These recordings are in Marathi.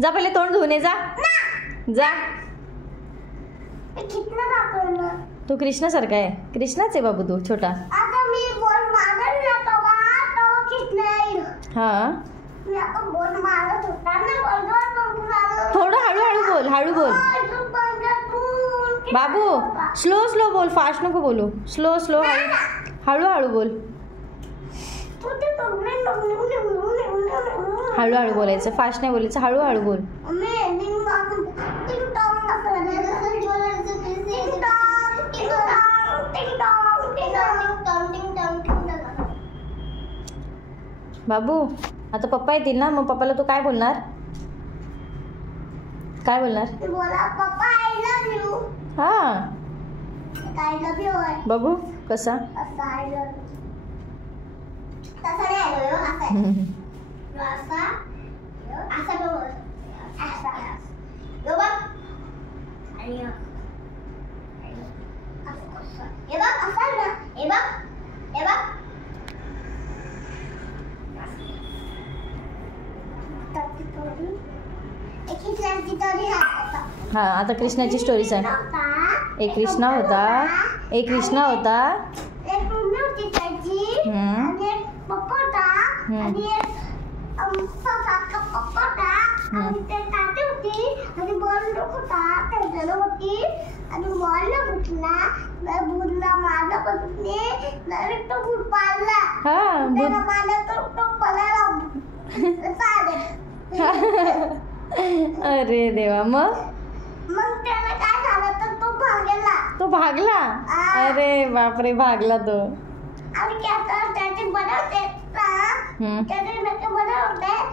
जा पहिले तोंड धुवून ये, जा जा. तू कृष्णासारखा आहे, कृष्णाच आहे बाबू तू छोटा. हा थोडं हळूहळू बोल, हळू बोल बाबू. स्लो स्लो बोल, फास्ट नको बोलू. स्लो स्लो हळूहळू बोल. हळूहळू बोलायचं, फास्ट नाही बोलायचं, हळूहळू बोल. बाबू आता पप्पा येतील ना, मग पप्पाला तू काय बोलणार? काय बोलणार? पप्पा आय लव्ह यू. हा आय लव्ह यू. बघू कसा. हा आता कृष्णाची स्टोरी सांग. एक कृष्णा होता, एक कृष्णा होता, अरे देवा. मग त्याला काय झालं तर तो भागला. तो भागला? अरे बापरे, भागला तो. आणि त्याचे बडे होते ना,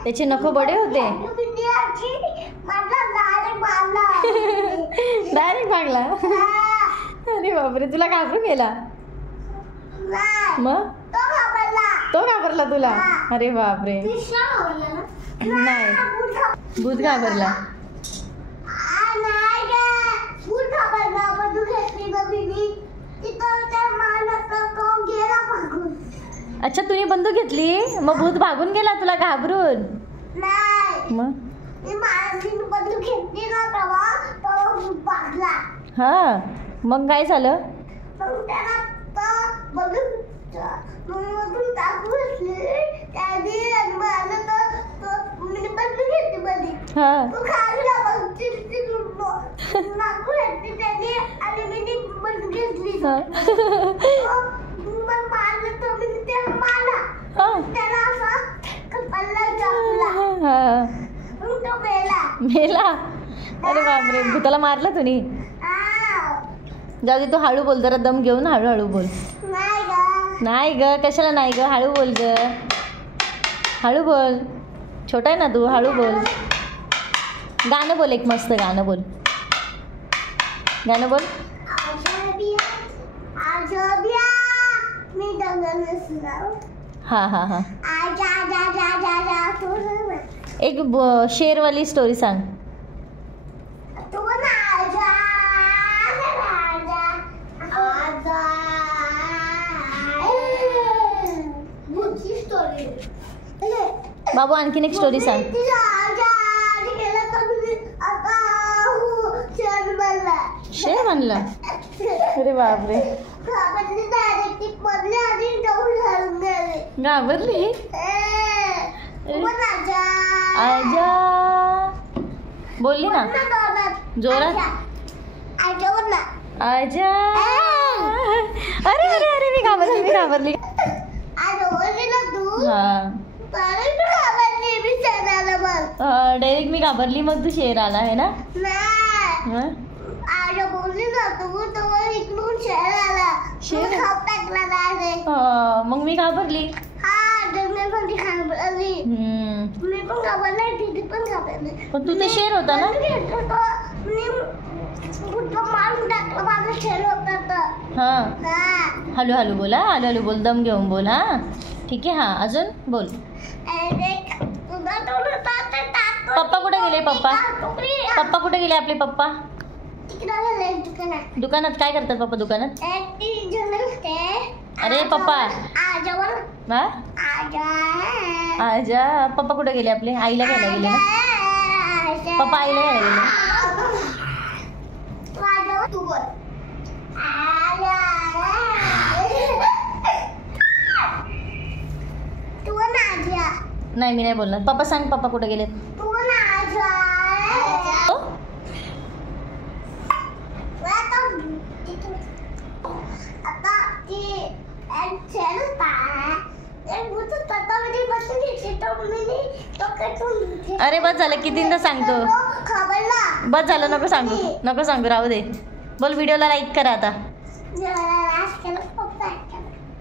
त्याचे नख बडे होते. डायरेक्ट भागला. अरे बापरे, तुला घाबरून गेला? मग तो घाबरला तुला? अरे बापरे. नाही, भूत घाबरला. अच्छा, तुम्ही बंदूक घेतली, मग भूत भागून गेला तुला घाबरून? मग हा, मग काय झालं? मेला? अरे बापरे, भूताला मारलं तुम्ही? जाऊ दे, तू हळू बोल जरा, दम घेऊन हळूहळू बोल. नाही ग, कशाला नाही ग, हळू बोल ग, हळू बोल. छोटा आहे ना तू, हळू बोल. गाणं बोल, एक मस्त गाणं बोल. गाणं बोल. हा हा हा, एक शेरवाली स्टोरी सांग. बाबू आणखीन एक स्टोरी सांग. शेर म्हणलं? अरे बापरे, घाबरली? आजा बोलली ना जोरात. आजा. अरे अरे अरे, मी घाबरली, मी घाबरली. डायरेक्ट मी घाबरली, मग तू शेर आला आहे ना? मग मी घाबरली. पण तू ते शेर होता ना? हा, हळू हळू बोल, हा हळू हळू बोल, दम घेऊन बोल. हा ठीक आहे. हा अजून बोल. पप्पा कुठे गेले? पप्पा पप्पा कुठे गेले आपले पप्पा? दुकानात. दुकानात काय करतात पप्पा दुकानात? अरे पप्पा हा आजा. पप्पा कुठे गेले आपले? आईला घ्यायला गेले ना पप्पा? आईला घ्यायला गेले. नाही मी नाही बोलणार. पप्पा सांग पप्पा कुठे गेले? अरे बस झालं कितींदा सांगतो. बस झालं नको सांगू नको सांगू राहू दे. बोल व्हिडिओला लाईक करा आता.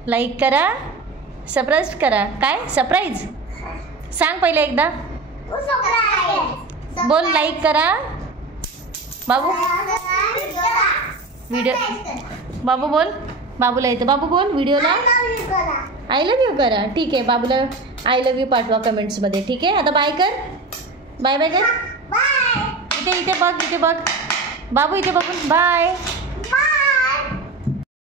लाईक करा सरप्राईज करा. काय सरप्राईज सांग पहिले एकदा. बोल लाईक करा बाबू. व्हिडिओ बाबू बोल. बाबूला येतं. बाबू बोल व्हिडिओला आय लव्ह यू करा. ठीक आहे बाबूला आय लव्ह यू पाठवा कमेंट्समध्ये. ठीक आहे आता बाय कर. बाय बाय कर. इथे इथे बघ इथे बघ बाबू इथे बघून बाय.